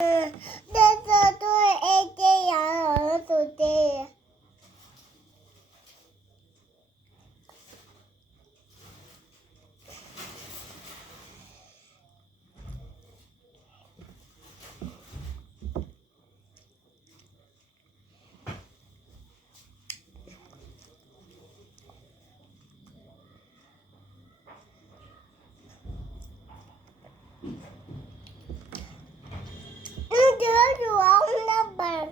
저도 애기야, 어디? 좋아, 엄마.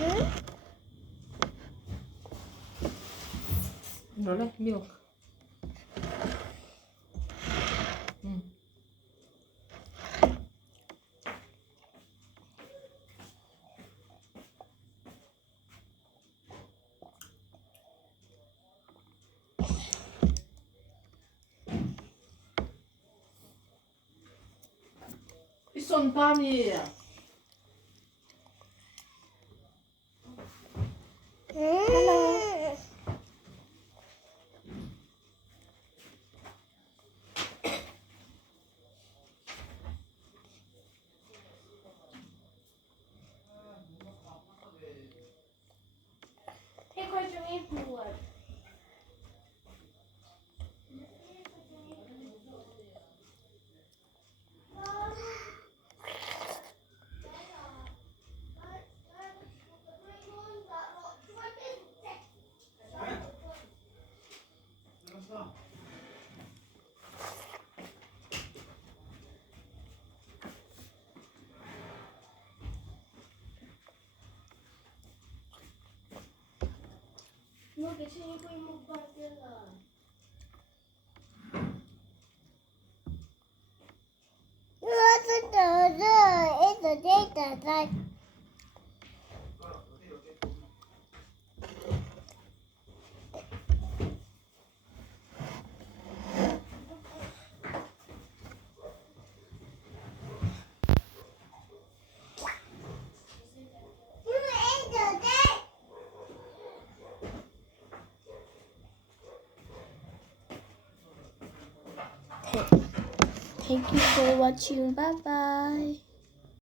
응? Rồi đấy, milk. I són pa meer. 이거 중에 무엇? 뭐 괜찮이 거의 못 봤잖아. 이것도 저도 이거 Thank you for watching. Bye bye.